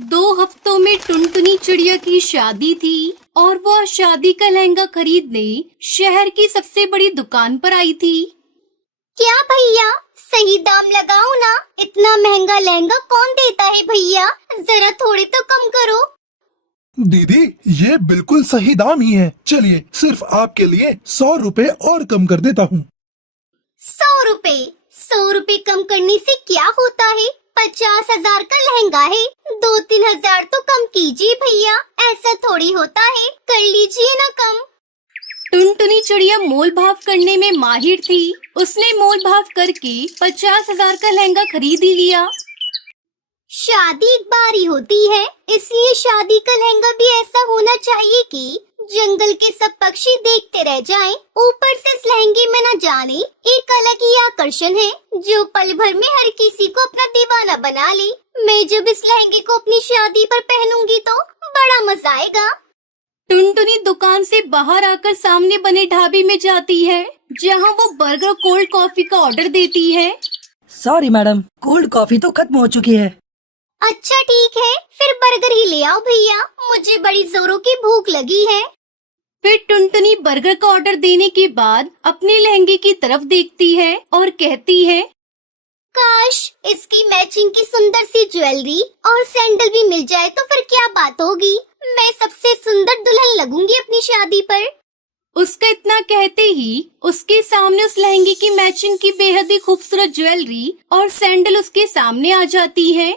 2 हफ्तों में टुनटुनी चिड़िया की शादी थी और वह शादी का लहंगा खरीदने शहर की सबसे बड़ी दुकान पर आई थी। क्या भैया, सही दाम लगाओ ना। इतना महंगा लहंगा कौन देता है भैया, जरा थोड़े तो कम करो। दीदी, ये बिल्कुल सही दाम ही है। चलिए, सिर्फ आपके लिए 100 रुपए और कम कर देता हूँ। 100 रुपए कम करने से क्या होता है? 50,000 का लहंगा है, 2-3 हजार तो कम कीजिए भैया। ऐसा थोड़ी होता है, कर लीजिए ना कम। टुनटुनी चिड़िया मोल भाव करने में माहिर थी। उसने मोल भाव करके 50,000 का लहंगा खरीद ही लिया। शादी एक बार ही होती है, इसलिए शादी का लहंगा भी ऐसा होना चाहिए कि जंगल के सब पक्षी देखते रह जाएं। ऊपर से इस लहंगे में न जाने एक अलग ही आकर्षण है, जो पल भर में हर किसी को अपना दीवाना बना ले। मैं जब इस लहंगे को अपनी शादी पर पहनूंगी तो बड़ा मजा आएगा। टुनटुनी दुकान से बाहर आकर सामने बने ढाबे में जाती है, जहां वो बर्गर कोल्ड कॉफी का ऑर्डर देती है। सॉरी मैडम, कोल्ड कॉफी तो खत्म हो चुकी है। अच्छा ठीक है, फिर बर्गर ही ले आओ भैया, मुझे बड़ी जोरों की भूख लगी है। फिर टुनटुनी बर्गर का ऑर्डर देने के बाद अपने लहंगे की तरफ देखती है और कहती है, काश इसकी मैचिंग की सुंदर सी ज्वेलरी और सैंडल भी मिल जाए तो फिर क्या बात होगी। मैं सबसे सुंदर दुल्हन लगूंगी अपनी शादी पर। उसका इतना कहते ही उसके सामने उस लहंगे की मैचिंग की बेहद ही खूबसूरत ज्वेलरी और सैंडल उसके सामने आ जाती है।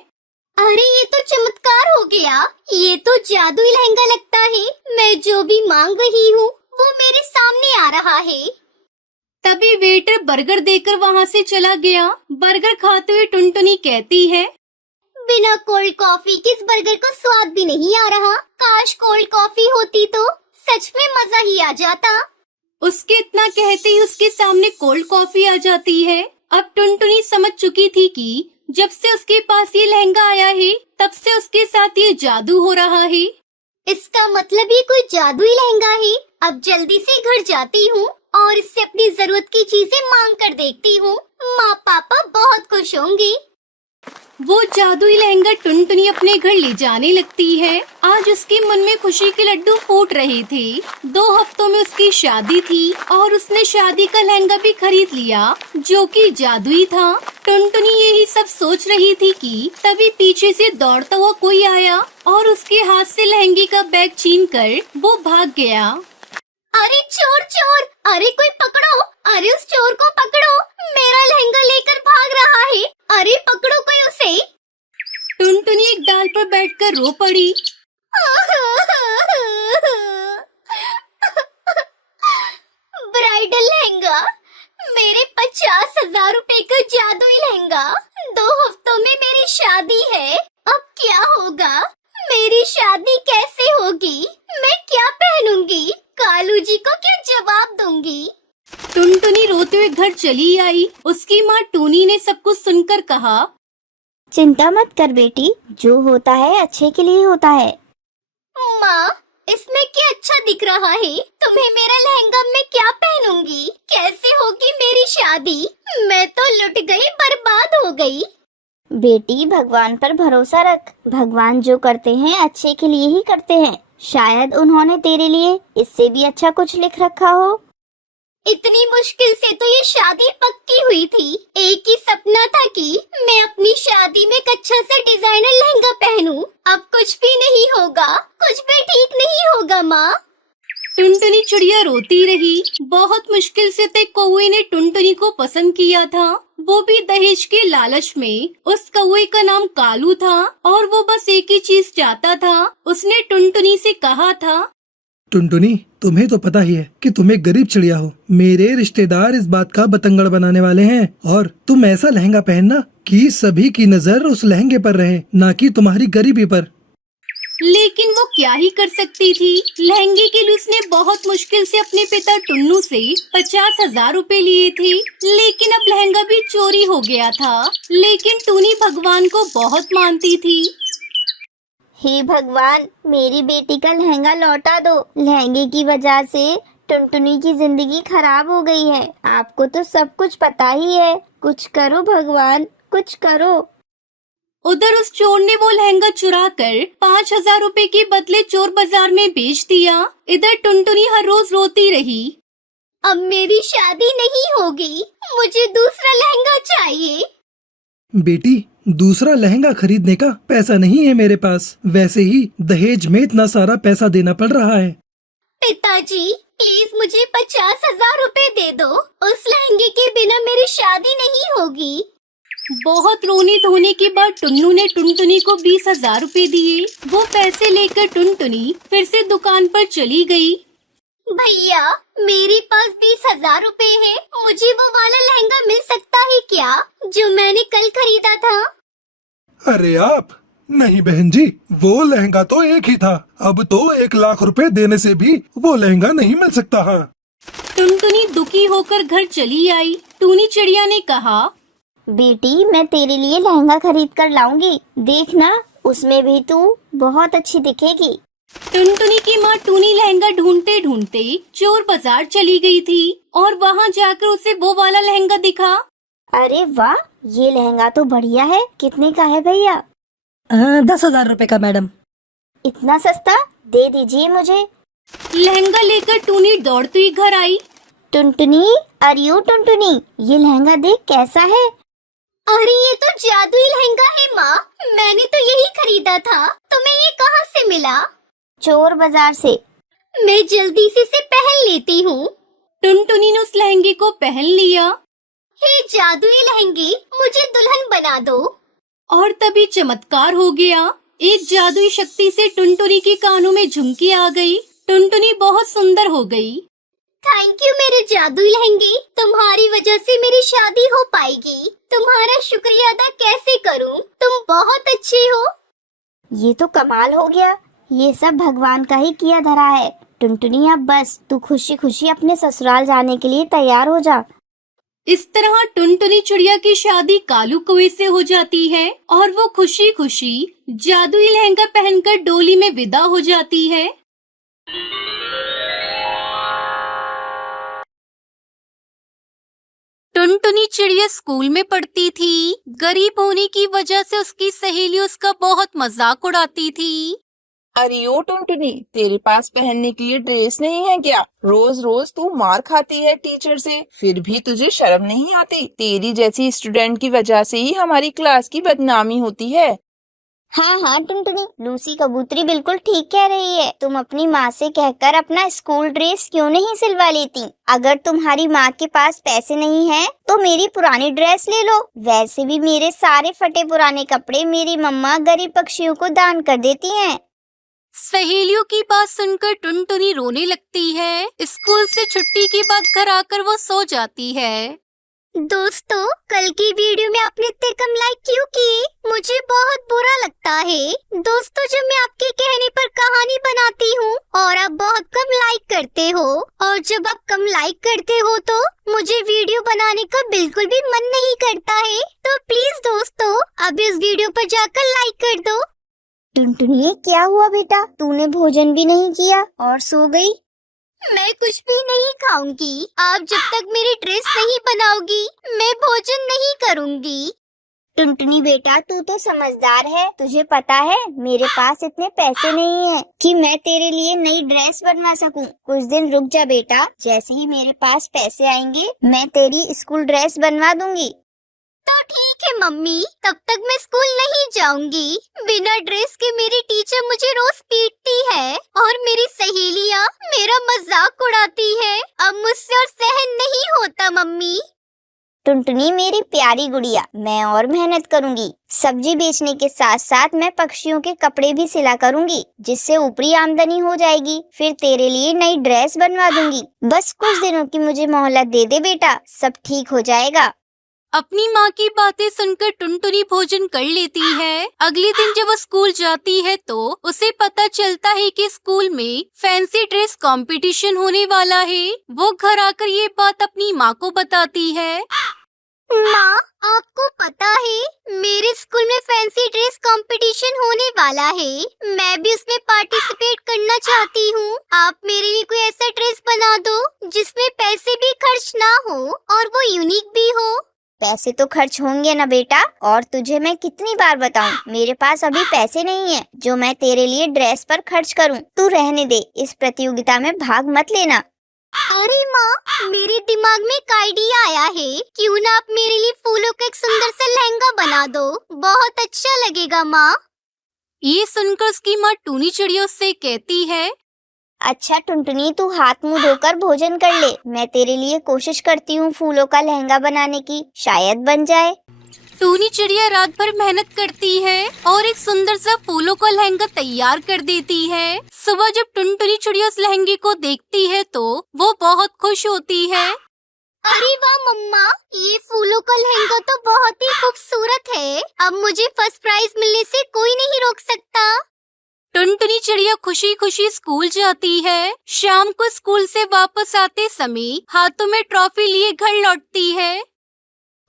अरे ये तो चमत्कार हो गया, ये तो जादुई लहंगा लगता है। मैं जो भी मांग रही हूँ वो मेरे सामने आ रहा है। तभी वेटर बर्गर देकर वहाँ से चला गया। बर्गर खाते हुए टुनटुनी कहती है, बिना कोल्ड कॉफी के इस बर्गर को स्वाद भी नहीं आ रहा। काश कोल्ड कॉफी होती तो सच में मजा ही आ जाता। उसके इतना कहते ही उसके सामने कोल्ड कॉफी आ जाती है। अब टुनटुनी समझ चुकी थी कि जब से उसके पास ये लहंगा आया है, तब से उसके साथ ये जादू हो रहा है। इसका मतलब ये कोई जादुई लहंगा है। अब जल्दी से घर जाती हूँ और इससे अपनी जरूरत की चीजें मांग कर देखती हूँ। माँ पापा बहुत खुश होंगे। वो जादुई लहंगा टुनटुनी अपने घर ले जाने लगती है। आज उसके मन में खुशी के लड्डू फूट रहे थे। 2 हफ्तों में उसकी शादी थी और उसने शादी का लहंगा भी खरीद लिया, जो कि जादुई था। टुनटुनी यही सब सोच रही थी कि तभी पीछे से दौड़ता हुआ कोई आया और उसके हाथ से लहंगे का बैग छीनकर वो भाग गया। अरे चोर चोर, अरे कोई पकड़ो, अरे उस चोर को पकड़ो, मेरा लहंगा लेकर भाग रहा है। अरे पकड़ो कोई उसे। टुनटुनी एक डाल पर बैठकर रो पड़ी। ब्राइडल लहंगा, मेरे 50,000 रुपए का जादुई लहंगा। 2 हफ्तों में मेरी शादी है, अब क्या होगा? मेरी शादी कैसे होगी? मैं क्या पहनूंगी? कालू जी को क्या जवाब दूंगी? टुनटुनी रोते हुए घर चली आई। उसकी माँ टूनी ने सब कुछ सुनकर कहा, चिंता मत कर बेटी, जो होता है अच्छे के लिए होता है। माँ, इसमें क्या अच्छा दिख रहा है? तुम्हें मेरा लहंगा मैं क्या पहनूंगी? कैसे होगी मेरी शादी? मैं तो लुट गई, बर्बाद हो गई। बेटी, भगवान पर भरोसा रख। भगवान जो करते हैं अच्छे के लिए ही करते हैं। शायद उन्होंने तेरे लिए इससे भी अच्छा कुछ लिख रखा हो। इतनी मुश्किल से तो ये शादी पक्की हुई थी। एक ही सपना था कि मैं अपनी शादी में एक अच्छा सा डिजाइनर लहंगा पहनूं। अब कुछ भी नहीं होगा, कुछ भी ठीक नहीं होगा। माँ, टुनटुनी चिड़िया रोती रही। बहुत मुश्किल से तक कौवे ने टुनटुनी को पसंद किया था, वो भी दहेज के लालच में। उस कौवे का नाम कालू था और वो बस एक ही चीज चाहता था। उसने टुनटुनी से कहा था, टुनटुनी, तुम्हें तो पता ही है कि तुम एक गरीब चिड़िया हो। मेरे रिश्तेदार इस बात का बतंगड़ बनाने वाले हैं और तुम ऐसा लहंगा पहनना कि सभी की नजर उस लहंगे पर रहे, ना कि तुम्हारी गरीबी पर। लेकिन वो क्या ही कर सकती थी। लहंगे के लिए उसने बहुत मुश्किल से अपने पिता टुन्नू से 50,000 रुपए लिए थे, लेकिन अब लहंगा भी चोरी हो गया था। लेकिन टूनी भगवान को बहुत मानती थी। हे भगवान, मेरी बेटी का लहंगा लौटा दो। लहंगे की वजह से टुनटुनी की जिंदगी खराब हो गई है। आपको तो सब कुछ पता ही है। कुछ करो भगवान, कुछ करो। उधर उस चोर ने वो लहंगा चुरा कर 5,000 रुपए के बदले चोर बाजार में बेच दिया। इधर टुनटुनी हर रोज रोती रही। अब मेरी शादी नहीं होगी, मुझे दूसरा लहंगा चाहिए। बेटी, दूसरा लहंगा खरीदने का पैसा नहीं है मेरे पास। वैसे ही दहेज में इतना सारा पैसा देना पड़ रहा है। पिताजी, प्लीज मुझे 50,000 रुपए दे दो। उस लहंगे के बिना मेरी शादी नहीं होगी। बहुत रोने धोने के बाद टुन्नू ने टुनटुनी को 20,000 रुपए दिए। वो पैसे लेकर टुनटुनी फिर से दुकान पर चली गई। भैया, मेरे पास 20,000 रुपए है। मुझे वो वाला लहंगा मिल सकता है क्या, जो मैंने कल खरीदा था? अरे आप नहीं बहन जी, वो लहंगा तो एक ही था। अब तो 1,00,000 रुपए देने से भी वो लहंगा नहीं मिल सकता है। टुनटुनी दुखी होकर घर चली आई। टूनी चिड़िया ने कहा, बेटी मैं तेरे लिए लहंगा खरीद कर लाऊंगी, देखना उसमें भी तू बहुत अच्छी दिखेगी। टुनटुनी की माँ टूनी लहंगा ढूंढते ढूंढते चोर बाजार चली गई थी और वहाँ जाकर उसे वो वाला लहंगा दिखा। अरे वाह, ये लहंगा तो बढ़िया है। कितने का है भैया? 10,000 रुपए का मैडम। इतना सस्ता? दे दीजिए मुझे। लहंगा लेकर टूनी दौड़ती घर आई। टुनटुनी, अरे ओ टुनटुनी, ये लहंगा देख कैसा है। अरे ये तो जादुई लहंगा है माँ, मैंने तो यही खरीदा था। तुम्हें ये कहाँ से मिला? चोर बाजार से। मैं जल्दी से इसे पहन लेती हूँ। टुनटुनी ने उस लहंगे को पहन लिया हे जादुई लहंगे, मुझे दुल्हन बना दो। और तभी चमत्कार हो गया। एक जादुई शक्ति से टुनटुनी के कानों में झुमकी आ गई। टुनटुनी बहुत सुंदर हो गई। थैंक यू मेरे जादुई लहंगे, तुम्हारी वजह से मेरी शादी हो पाएगी। तुम्हारा शुक्रिया अदा कैसे करूं? तुम बहुत अच्छे हो। ये तो कमाल हो गया। ये सब भगवान का ही किया धरा है। टुनटुनी अब बस तू खुशी खुशी अपने ससुराल जाने के लिए तैयार हो जा। इस तरह टुनटुनी चिड़िया की शादी कालू कौवे से हो जाती है और वो खुशी खुशी जादुई लहंगा पहनकर डोली में विदा हो जाती है। टुनटुनी चिड़िया स्कूल में पढ़ती थी। गरीब होने की वजह से उसकी सहेली उसका बहुत मजाक उड़ाती थी। अरे ओ टुनटुनी, तेरे पास पहनने के लिए ड्रेस नहीं है क्या? रोज रोज तू मार खाती है टीचर से, फिर भी तुझे शर्म नहीं आती? तेरी जैसी स्टूडेंट की वजह से ही हमारी क्लास की बदनामी होती है। हाँ हाँ टुनटुनी, लूसी कबूतरी बिल्कुल ठीक कह रही है। तुम अपनी माँ से कहकर अपना स्कूल ड्रेस क्यों नहीं सिलवा लेती? अगर तुम्हारी माँ के पास पैसे नहीं हैं, तो मेरी पुरानी ड्रेस ले लो। वैसे भी मेरे सारे फटे पुराने कपड़े मेरी मम्मा गरीब पक्षियों को दान कर देती हैं। सहेलियों की बात सुनकर टुनटुनी रोने लगती है। स्कूल से छुट्टी के बाद घर आकर वो सो जाती है। दोस्तों, कल की वीडियो में आपने इतने कम लाइक क्यों किए? मुझे बहुत बुरा लगता है। दोस्तों, जब मैं आपके कहने पर कहानी बनाती हूँ और आप बहुत कम लाइक करते हो, और जब आप कम लाइक करते हो तो मुझे वीडियो बनाने का बिल्कुल भी मन नहीं करता है। तो प्लीज दोस्तों, अभी इस वीडियो पर जाकर लाइक कर दो। टुनटुनी, क्या हुआ बेटा? तूने भोजन भी नहीं किया और सो गई? मैं कुछ भी नहीं खाऊंगी। आप जब तक मेरी ड्रेस नहीं बनाओगी, मैं भोजन नहीं करूंगी। टुनटुनी बेटा, तू तो समझदार है। तुझे पता है मेरे पास इतने पैसे नहीं है कि मैं तेरे लिए नई ड्रेस बनवा सकूं। कुछ दिन रुक जा बेटा, जैसे ही मेरे पास पैसे आएंगे मैं तेरी स्कूल ड्रेस बनवा दूंगी। तो ठीक है मम्मी, तब तक मैं स्कूल नहीं जाऊंगी। बिना ड्रेस के मेरी टीचर मुझे रोज पीटती है और मेरी सहेलियाँ मेरा मजाक उड़ाती है। अब मुझसे और सहन नहीं होता मम्मी। टुनटुनी मेरी प्यारी गुड़िया, मैं और मेहनत करूंगी। सब्जी बेचने के साथ साथ मैं पक्षियों के कपड़े भी सिला करूंगी, जिससे ऊपरी आमदनी हो जाएगी। फिर तेरे लिए नई ड्रेस बनवा दूंगी। बस कुछ दिनों की मुझे मोहलत दे दे बेटा, सब ठीक हो जाएगा। अपनी माँ की बातें सुनकर टुनटुनी भोजन कर लेती है। अगले दिन जब वो स्कूल जाती है तो उसे पता चलता है कि स्कूल में फैंसी ड्रेस कंपटीशन होने वाला है। वो घर आकर ये बात अपनी माँ को बताती है। माँ, आपको पता है मेरे स्कूल में फैंसी ड्रेस कंपटीशन होने वाला है। मैं भी उसमें पार्टिसिपेट करना चाहती हूँ। आप मेरे लिए कोई ऐसा ड्रेस बना दो जिसमें पैसे भी खर्च ना हो और वो यूनिक भी हो। पैसे तो खर्च होंगे ना बेटा। और तुझे मैं कितनी बार बताऊं, मेरे पास अभी पैसे नहीं है जो मैं तेरे लिए ड्रेस पर खर्च करूं। तू रहने दे, इस प्रतियोगिता में भाग मत लेना। अरे माँ, मेरे दिमाग में एक आइडिया आया है। क्यों ना आप मेरे लिए फूलों का एक सुंदर सा लहंगा बना दो, बहुत अच्छा लगेगा माँ। ये सुनकर उसकी माँ टूनी चिड़िया उससे कहती है, अच्छा टुनटुनी, तू हाथ मुंह धोकर भोजन कर ले। मैं तेरे लिए कोशिश करती हूँ फूलों का लहंगा बनाने की, शायद बन जाए। टूनी चिड़िया रात भर मेहनत करती है और एक सुंदर सा फूलों का लहंगा तैयार कर देती है। सुबह जब टुनटुनी चिड़िया उस लहंगे को देखती है तो वो बहुत खुश होती है। अरे वाह मम्मा, ये फूलों का लहंगा तो बहुत ही खूबसूरत है। अब मुझे फर्स्ट प्राइज मिलने से कोई नहीं रोक सकता। टुनटुनी चिड़िया खुशी खुशी स्कूल जाती है। शाम को स्कूल से वापस आते समय हाथों में ट्रॉफी लिए घर लौटती है।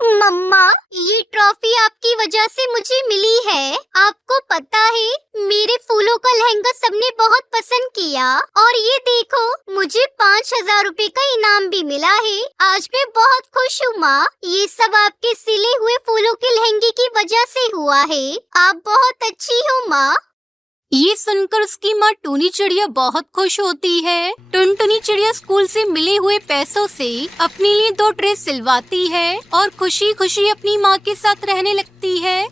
मम्मा, ये ट्रॉफी आपकी वजह से मुझे मिली है। आपको पता है, मेरे फूलों का लहंगा सबने बहुत पसंद किया और ये देखो, मुझे 5,000 रुपए का इनाम भी मिला है। आज मैं बहुत खुश हूँ माँ। ये सब आपके सिले हुए फूलों के लहंगे की वजह से हुआ है। आप बहुत अच्छी हो माँ। ये सुनकर उसकी माँ टूनी चिड़िया बहुत खुश होती है। टुनटुनी चिड़िया स्कूल से मिले हुए पैसों से अपने लिए 2 ड्रेस सिलवाती है और खुशी खुशी अपनी माँ के साथ रहने लगती है।